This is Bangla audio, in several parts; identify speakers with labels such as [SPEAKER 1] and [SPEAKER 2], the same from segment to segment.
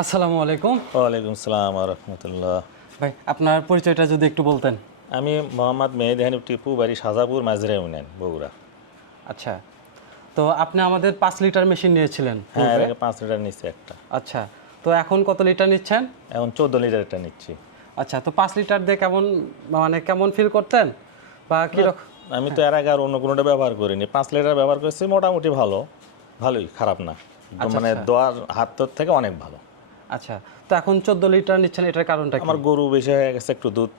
[SPEAKER 1] আসসালামু আলাইকুম।
[SPEAKER 2] ওয়ালাইকুম সালাম রহমতুল্লাহ।
[SPEAKER 1] ভাই আপনার পরিচয়টা যদি একটু বলতেন।
[SPEAKER 2] আমি মোহাম্মদ মেহেদি হানিফ টিপু বাড়ি সাজাপুর মাঝরা ইউনিয়ন বগুড়া।
[SPEAKER 1] আচ্ছা তো আপনি আমাদের পাঁচ লিটার মেশিন নিয়েছিলেন
[SPEAKER 2] হ্যাঁ পাঁচ লিটার নিচ্ছি একটা।
[SPEAKER 1] আচ্ছা তো এখন কত লিটার নিচ্ছেন?
[SPEAKER 2] এখন চোদ্দ লিটারটা নিচ্ছি।
[SPEAKER 1] আচ্ছা তো পাঁচ লিটার দিয়ে কেমন মানে কেমন ফিল করতেন? বা কীরকম
[SPEAKER 2] আমি তো এর আগে আর অন্য কোনোটা ব্যবহার করিনি। পাঁচ লিটার ব্যবহার করছি মোটামুটি ভালো। ভালোই খারাপ না। মানে দোয়ার হাত তোর থেকে অনেক ভালো।
[SPEAKER 1] আচ্ছা তো এখন চোদ্দ লিটার নিচ্ছেন এটার কারণটা
[SPEAKER 2] আমার গরু বেশি হয়ে গেছে একটু দুধ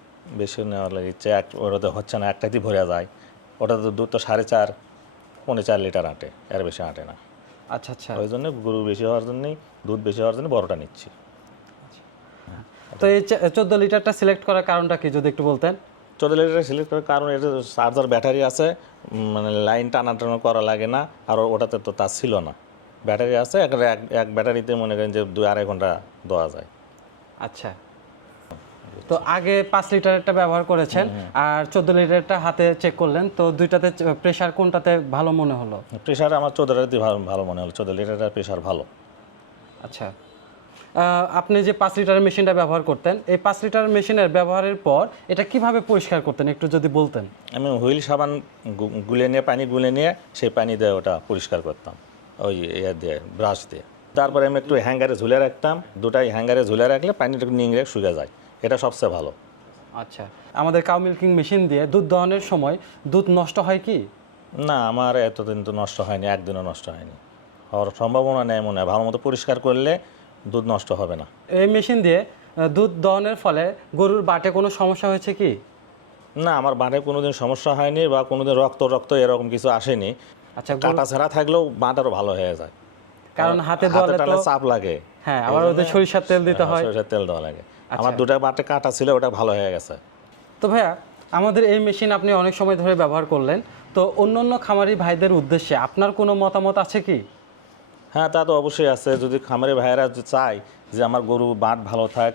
[SPEAKER 2] বেশি নেওয়ার লাগিচ্ছে এক ওটাতে হচ্ছে না একটাতেই ভরে যায়। ওটা তো দুধ তো সাড়ে চার পৌনে চার লিটার আটে এর বেশি আটে না।
[SPEAKER 1] আচ্ছা আচ্ছা।
[SPEAKER 2] ওই জন্য গরু বেশি হওয়ার জন্যই দুধ বেশি হওয়ার জন্য বড়টা নিচ্ছি।
[SPEAKER 1] তো এই চোদ্দ লিটারটা সিলেক্ট করার কারণটা কি যদি একটু বলতেন?
[SPEAKER 2] চোদ্দ লিটার সিলেক্ট করার কারণ এটা চার্জার ব্যাটারি আছে মানে লাইন টানা টানা করা লাগে না আর ওটাতে তো তা ছিল না। ব্যাটারি আছে এক এক- ব্যাটারিতে মনে করেন যে দুই আড়াই ঘণ্টা দেওয়া যায়।
[SPEAKER 1] আচ্ছা। তো আগে পাঁচ লিটারটা ব্যবহার করেছেন আর চোদ্দ লিটারটা হাতে চেক করলেন তো দুইটাতে প্রেশার কোনটাতে ভালো মনে হলো?
[SPEAKER 2] প্রেশার আমার চোদ্দ লিটারই ভালো ভালো মনে হলো চোদ্দ লিটারের প্রেশার ভালো।
[SPEAKER 1] আচ্ছা। আপনি যে পাঁচ লিটারের মেশিনটা ব্যবহার করতেন এই পাঁচ লিটার মেশিনের ব্যবহারের পর এটা কীভাবে পরিষ্কার করতেন একটু যদি বলতেন?
[SPEAKER 2] আমি হুইল সাবান গুলে নিয়ে পানি গুলে নিয়ে সেই পানি দিয়ে ওটা পরিষ্কার করতাম। ওই ইয়ে দিয়ে ব্রাশ দিয়ে। তারপরে আমি একটু হ্যাঙ্গারে ঝুলে রাখতাম দুটাই হ্যাঙ্গারে ঝুলে রাখলে পানিটা একটু নিংড়ে শুকে যায়। এটা সবচেয়ে ভালো।
[SPEAKER 1] আচ্ছা আমাদের কাউ মিল্কিং মেশিন দিয়ে দুধ দহনের সময় দুধ নষ্ট হয় কি?
[SPEAKER 2] না আমার এতদিন তো নষ্ট হয়নি একদিনও নষ্ট হয়নি। হওয়ার সম্ভাবনা নেই মনে হয় ভালো মতো পরিষ্কার করলে দুধ নষ্ট হবে না।
[SPEAKER 1] এই মেশিন দিয়ে দুধ দহনের ফলে গরুর বাটে কোনো সমস্যা হয়েছে কি?
[SPEAKER 2] না আমার বাঁটে কোনোদিন সমস্যা হয়নি বা কোনোদিন রক্ত রক্ত এরকম কিছু আসেনি।
[SPEAKER 1] আচ্ছা
[SPEAKER 2] কাটা ছাড়া থাকলেও ভালো হয়ে যায়।
[SPEAKER 1] কারণ হাতে তো
[SPEAKER 2] চাপ লাগে।
[SPEAKER 1] হ্যাঁ আবার সরিষার তেল দিতে
[SPEAKER 2] হ্যাঁ,
[SPEAKER 1] হয়।
[SPEAKER 2] সরিষার তেল দেওয়া লাগে।
[SPEAKER 1] আচ্ছা।
[SPEAKER 2] আমার দুটা বাটে কাটা ছিল ওটা ভালো হয়ে গেছে।
[SPEAKER 1] তো ভাইয়া আমাদের এই মেশিন আপনি অনেক সময় ধরে ব্যবহার করলেন। তো অন্য অন্য খামারি ভাইদের উদ্দেশ্যে আপনার কোনো মতামত আছে কি?
[SPEAKER 2] হ্যাঁ তা তো অবশ্যই আছে। যদি খামারি ভাইয়েরা চায় যে আমার গরু বাঁট ভালো থাক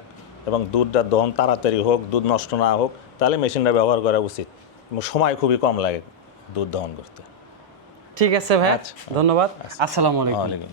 [SPEAKER 2] এবং দুধটা দহন তাড়াতাড়ি হোক দুধ নষ্ট না হোক তাহলে মেশিনটা ব্যবহার করা উচিত। এবং সময় খুবই কম লাগে দুধ দহন করতে।
[SPEAKER 1] ঠিক আছে ভাই
[SPEAKER 2] আচ্ছা।
[SPEAKER 1] ধন্যবাদ। আসসালামু আলাইকুম।